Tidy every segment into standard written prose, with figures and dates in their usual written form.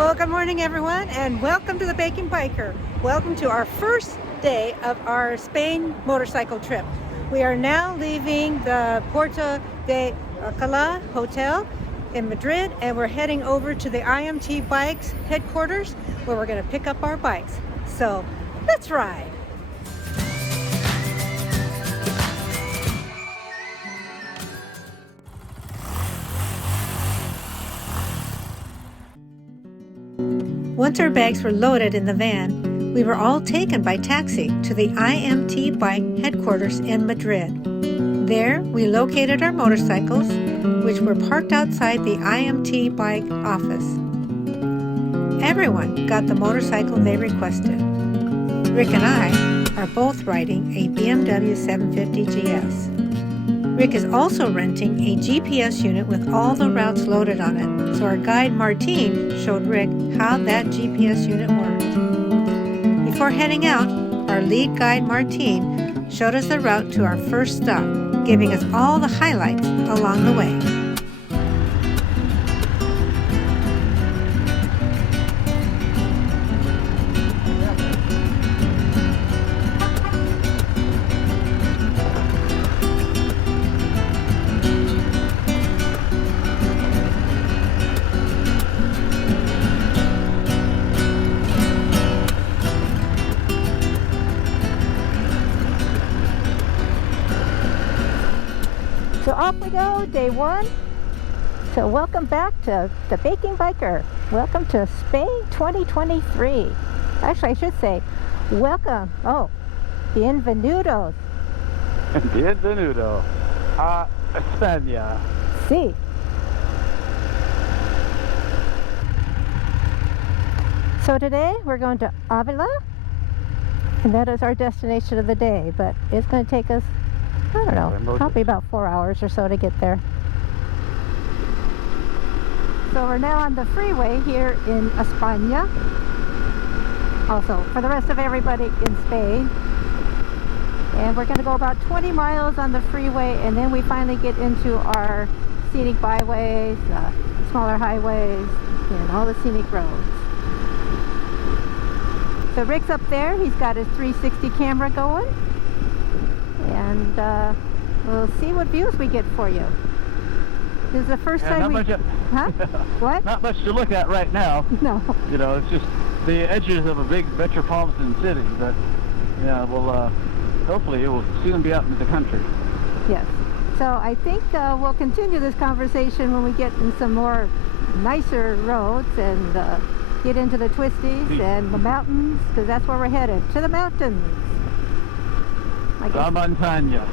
Well, good morning everyone, and welcome to the Baking Biker. Welcome to our first day of our Spain motorcycle trip. We are now leaving the Puerto de Alcalá hotel in Madrid, and we're heading over to the IMTBike's headquarters where we're going to pick up our bikes. So let's ride. Once our bags were loaded in the van, we were all taken by taxi to the IMTBike headquarters in Madrid. There, we located our motorcycles, which were parked outside the IMTBike office. Everyone got the motorcycle they requested. Rick and I are both riding a BMW 750 GS. Rick is also renting a GPS unit with all the routes loaded on it, so our guide Martin showed Rick how that GPS unit worked. Before heading out, our lead guide Martin showed us the route to our first stop, giving us all the highlights along the way. So off we go, day one. So welcome back to the Baking Biker. Welcome to Spain 2023. Actually, I should say, welcome. Oh, bienvenidos. Bienvenido a España. Sí. So today we're going to Avila, and that is our destination of the day, but it's going to take us, I don't know, probably about 4 hours or so to get there. So we're now on the freeway here in España. Also, for the rest of everybody in Spain. And we're going to go about 20 miles on the freeway, and then we finally get into our scenic byways, smaller highways, and all the scenic roads. So Rick's up there. He's got his 360 camera going. And we'll see what views we get for you. This is the first time we... Huh? What? Not much to look at right now. No. You know, it's just the edges of a big metropolitan city. But, yeah, well, hopefully it will soon be out into the country. Yes. So I think we'll continue this conversation when we get in some more nicer roads and get into the twisties and the mountains, because that's where we're headed, to the mountains. La montaña.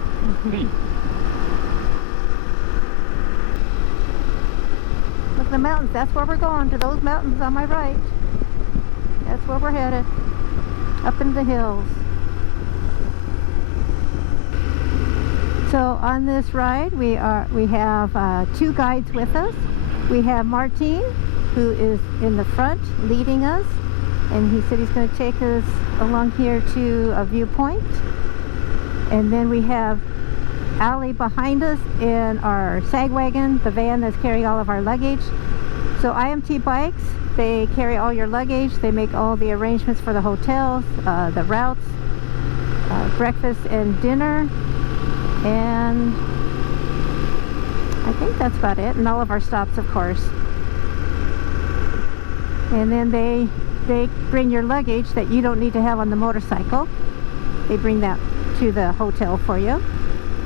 Look at the mountains. That's where we're going, to those mountains on my right. That's where we're headed, up in the hills. So on this ride, we have two guides with us. We have Martin, who is in the front leading us, and he said he's going to take us along here to a viewpoint. And then we have Ali behind us in our sag wagon, the van that's carrying all of our luggage. So IMTBikes, they carry all your luggage. They make all the arrangements for the hotels, the routes, breakfast and dinner. And I think that's about it. And all of our stops, of course. And then they bring your luggage that you don't need to have on the motorcycle. They bring that to the hotel for you,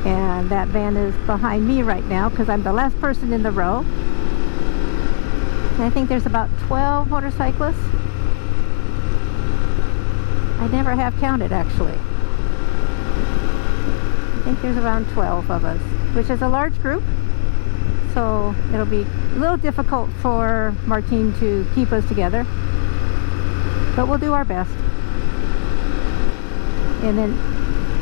and that van is behind me right now because I'm the last person in the row. And I think there's about 12 motorcyclists. I never have counted, actually. I think there's around 12 of us, which is a large group, so it'll be a little difficult for Martin to keep us together, but we'll do our best. And then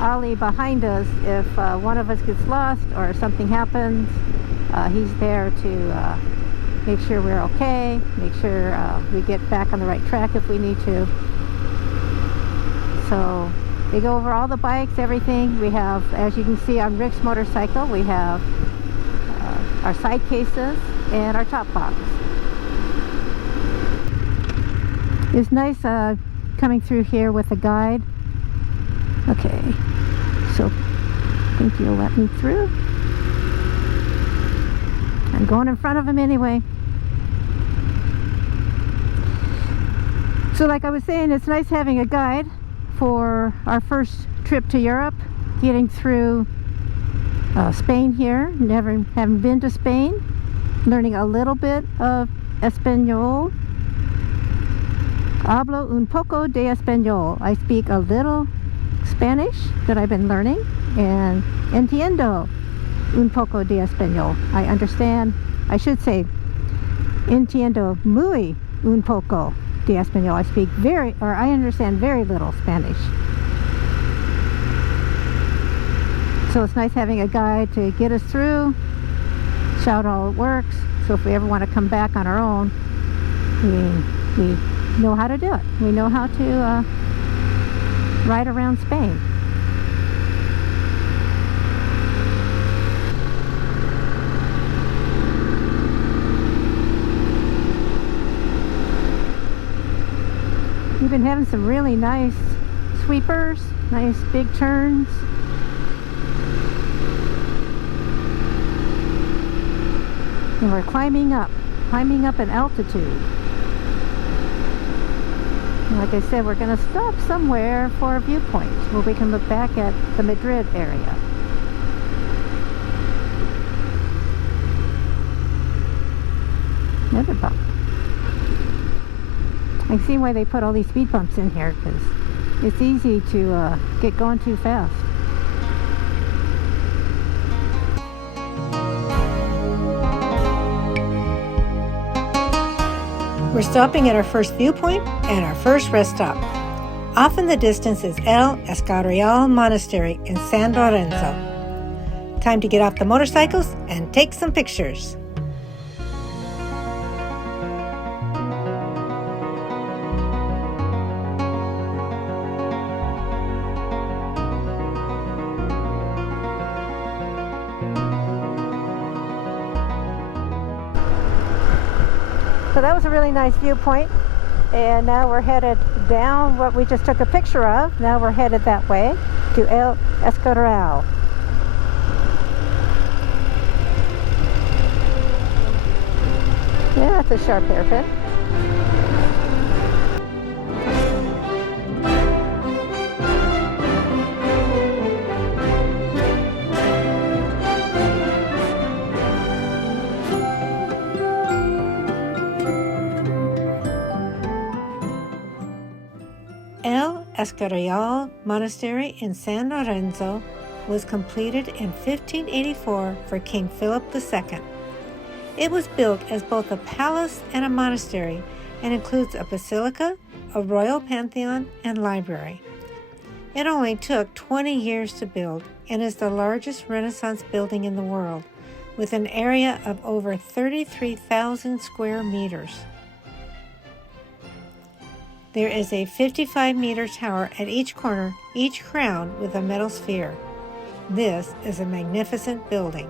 Ali behind us, if one of us gets lost or something happens, he's there to make sure we're okay, make sure we get back on the right track if we need to. So they go over all the bikes, everything. We have, as you can see on Rick's motorcycle, we have our side cases and our top box. It's nice coming through here with a guide. Okay, so I think you'll let me through. I'm going in front of him anyway. So like I was saying, it's nice having a guide for our first trip to Europe, getting through Spain here. Haven't been to Spain, learning a little bit of Español. Hablo un poco de español. I speak a little Spanish that I've been learning, and entiendo un poco de español. I understand, I should say, entiendo muy un poco de español. I understand very little Spanish. So it's nice having a guide to get us through, show how it works, so if we ever want to come back on our own, we know how to do it. We know how to ride around Spain. We've been having some really nice sweepers, nice big turns. And we're climbing up in altitude. Like I said, we're going to stop somewhere for a viewpoint where we can look back at the Madrid area. Another bump. I can see why they put all these speed bumps in here, because it's easy to get going too fast. We're stopping at our first viewpoint and our first rest stop. Off in the distance is El Escorial Monastery in San Lorenzo. Time to get off the motorcycles and take some pictures. So that was a really nice viewpoint, and now we're headed down what we just took a picture of. Now we're headed that way to El Escorial. Yeah, that's a sharp hairpin. El Escorial Monastery in San Lorenzo was completed in 1584 for King Philip II. It was built as both a palace and a monastery and includes a basilica, a royal pantheon, and library. It only took 20 years to build and is the largest Renaissance building in the world, with an area of over 33,000 square meters. There is a 55-meter tower at each corner, each crowned with a metal sphere. This is a magnificent building.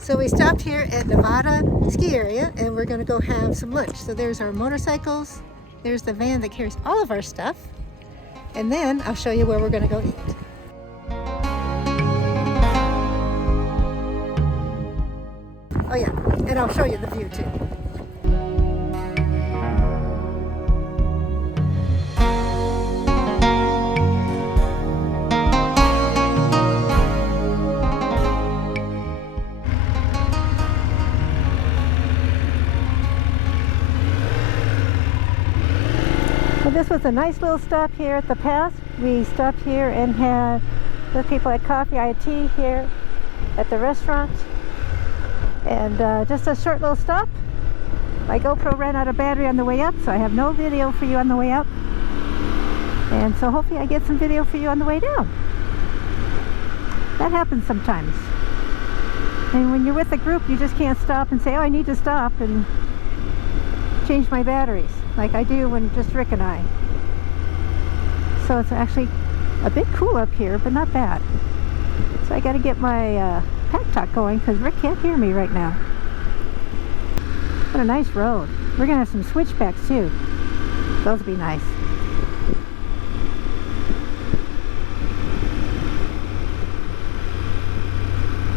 So we stopped here at Nevada ski area, and we're going to go have some lunch. So there's our motorcycles, there's the van that carries all of our stuff, and then I'll show you where we're going to go eat. Oh yeah, and I'll show you the view too. Well, this was a nice little stop here at the pass. We stopped here and the people had coffee. I had tea here at the restaurant. And just a short little stop. My GoPro ran out of battery on the way up, so I have no video for you on the way up. And so hopefully I get some video for you on the way down. That happens sometimes. And when you're with a group, you just can't stop and say, oh, I need to stop and change my batteries, like I do when just Rick and I. So it's actually a bit cool up here, but not bad. So I got to get my pack talk going because Rick can't hear me right now. What a nice road. We're going to have some switchbacks too. Those will be nice.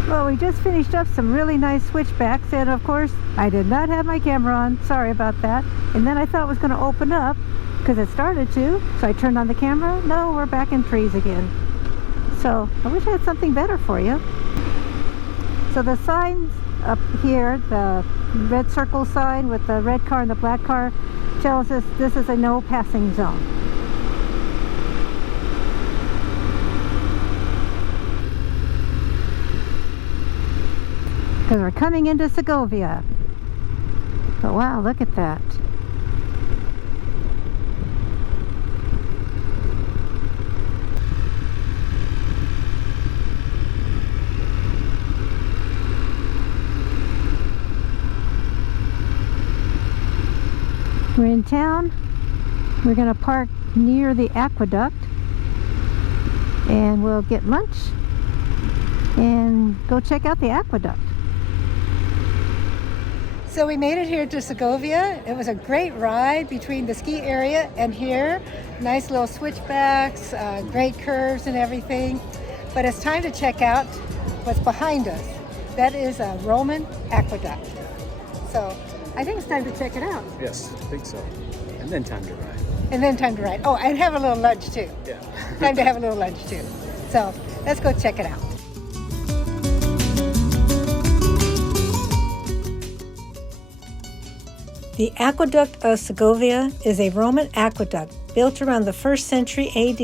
Well, we just finished up some really nice switchbacks, and of course I did not have my camera on. Sorry about that. And then I thought it was going to open up because it started to, so I turned on the camera. No, we're back in trees again. So I wish I had something better for you. So the signs up here, the red circle sign with the red car and the black car, tells us this is a no passing zone. Because we're coming into Segovia. But wow, look at that. We're in town. We're going to park near the aqueduct and we'll get lunch and go check out the aqueduct. So we made it here to Segovia. It was a great ride between the ski area and here. Nice little switchbacks, great curves and everything. But it's time to check out what's behind us. That is a Roman Aqueduct. So I think it's time to check it out. Yes, I think so. And then time to ride. And then time to ride. Oh, and have a little lunch too. Yeah. Time to have a little lunch too. So let's go check it out. The Aqueduct of Segovia is a Roman aqueduct built around the 1st century AD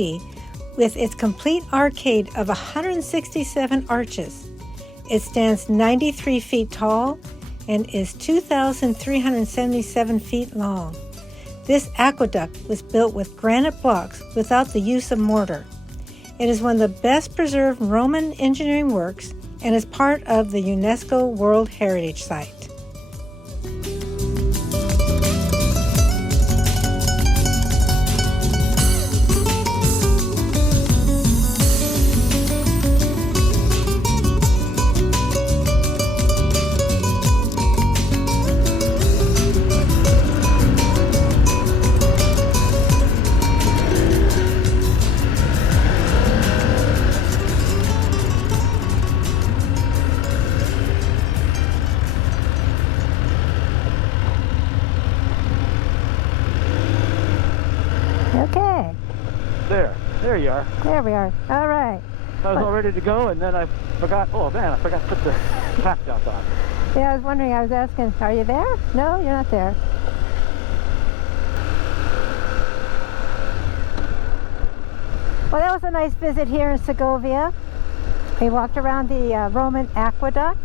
with its complete arcade of 167 arches. It stands 93 feet tall and is 2,377 feet long. This aqueduct was built with granite blocks without the use of mortar. It is one of the best preserved Roman engineering works and is part of the UNESCO World Heritage Site. Okay. There you are. There we are. All right. I was all ready to go, and then I forgot. Oh man, I forgot to put the pack dock on. Yeah, I was wondering. I was asking, are you there? No, you're not there. Well, that was a nice visit here in Segovia. We walked around the Roman Aqueduct.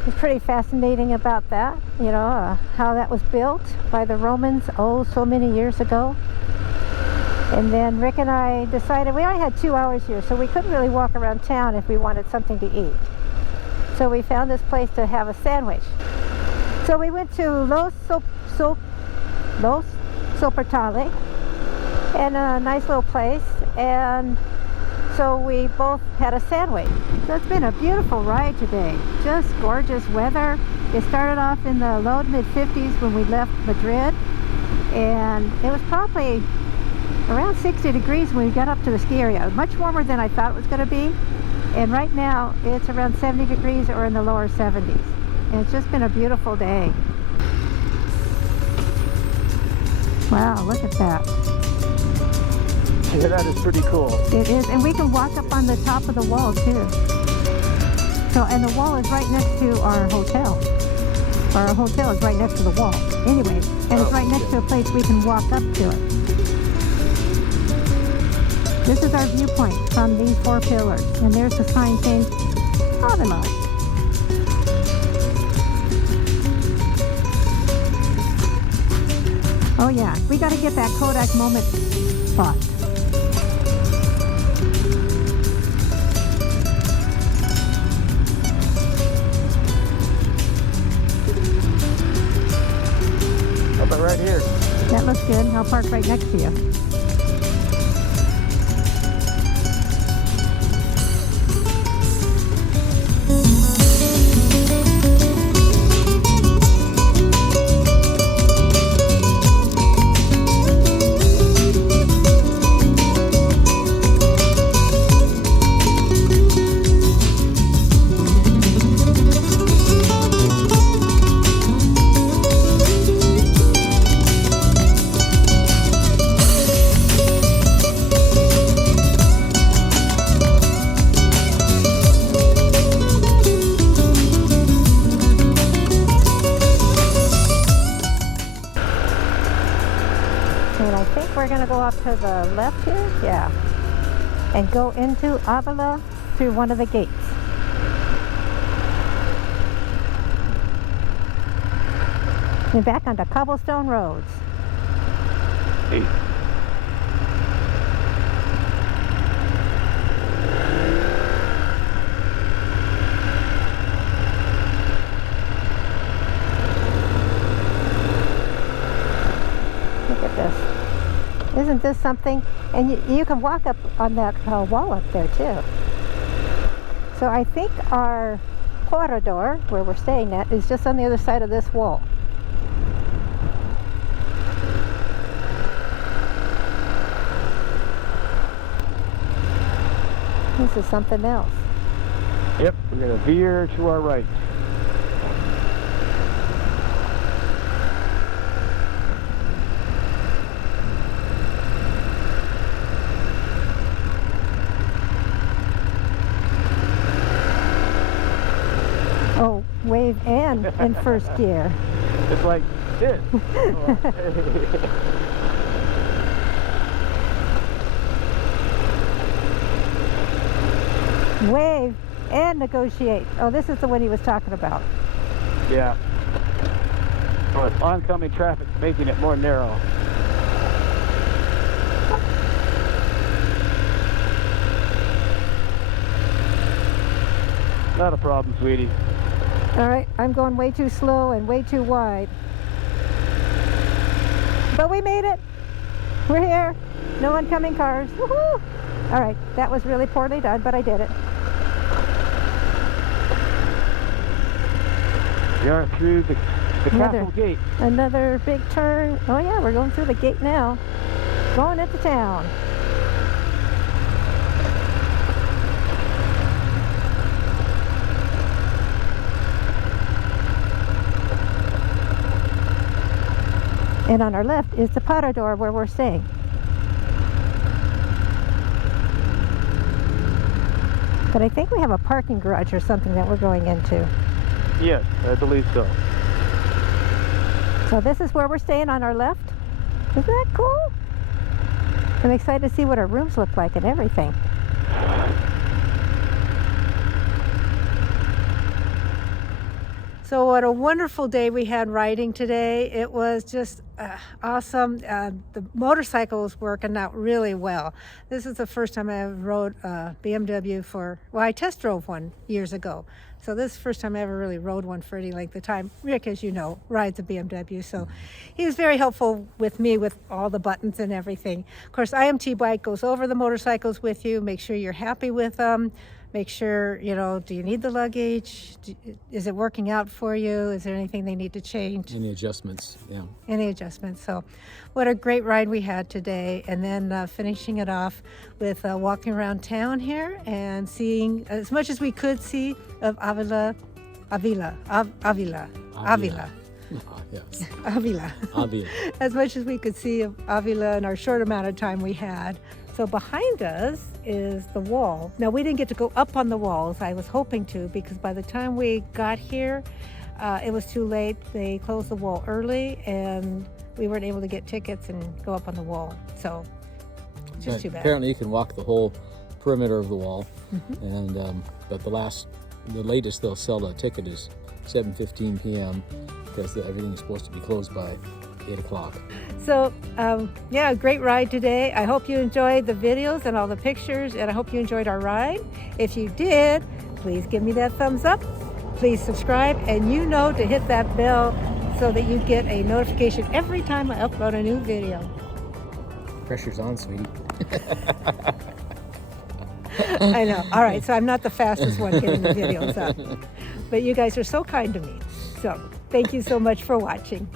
It was pretty fascinating about that, you know, how that was built by the Romans, oh, so many years ago. And then Rick and I decided we only had 2 hours here, so we couldn't really walk around town if we wanted something to eat. So we found this place to have a sandwich. So we went to Los Soportales, and a nice little place, and so we both had a sandwich. So it's been a beautiful ride today. Just gorgeous weather. It started off in the low to mid 50s when we left Madrid, and it was probably around 60 degrees when we got up to the ski area. Much warmer than I thought it was going to be. And right now it's around 70 degrees or in the lower 70s. And it's just been a beautiful day. Wow, look at that. Yeah, that is pretty cool. It is, and we can walk up on the top of the wall too. So, and the wall is right next to our hotel. Our hotel is right next to the wall. Anyway, and it's right next to a place we can walk up to it. This is our viewpoint from these 4 pillars. And there's the sign saying Avila. Oh yeah, we got to get that Kodak moment spot. How about right here? That looks good. I'll park right next to you. the left here, yeah, and go into Avila through one of the gates. And back onto cobblestone roads. Hey. Look at this. Isn't this something? And you can walk up on that wall up there too. So I think our Parador, where we're staying at, is just on the other side of this wall. This is something else. Yep, we're going to veer to our right. Oh, wave and in first gear. It's like this. Wave and negotiate. Oh, this is the one he was talking about. Yeah. But oncoming traffic making it more narrow. Not a problem, sweetie. All right, I'm going way too slow and way too wide. But we made it. We're here. No oncoming cars. Woohoo! All right, that was really poorly done, but I did it. We are through the castle gate. Another big turn. Oh yeah, we're going through the gate now. Going into town. And on our left is the Parador where we're staying. But I think we have a parking garage or something that we're going into. Yes, I believe so. So this is where we're staying on our left. Isn't that cool? I'm excited to see what our rooms look like and everything. So what a wonderful day we had riding today. It was just awesome. The motorcycles working out really well. This is the first time I ever rode a BMW I test drove one years ago. So this is the first time I ever really rode one for any length of time. Rick, as you know, rides a BMW, so he was very helpful with me with all the buttons and everything. Of course, IMTBike goes over the motorcycles with you, make sure you're happy with them. Make sure, do you need the luggage? Is it working out for you? Is there anything they need to change? Any adjustments, yeah. Any adjustments. So what a great ride we had today. And then finishing it off with walking around town here and seeing as much as we could see of Avila. Yes. Avila. As much as we could see of Avila in our short amount of time we had. So behind us is the wall. Now we didn't get to go up on the walls. I was hoping to, because by the time we got here, it was too late. They closed the wall early and we weren't able to get tickets and go up on the wall. So just too bad. Apparently you can walk the whole perimeter of the wall. Mm-hmm. And but the latest they'll sell a ticket is 7:15 p.m. because everything's supposed to be closed by 8 o'clock. So, great ride today. I hope you enjoyed the videos and all the pictures, and I hope you enjoyed our ride. If you did, please give me that thumbs up. Please subscribe, and to hit that bell so that you get a notification every time I upload a new video. Pressure's on, sweetie. I know. All right, so I'm not the fastest one getting the videos up. But you guys are so kind to me. So, thank you so much for watching.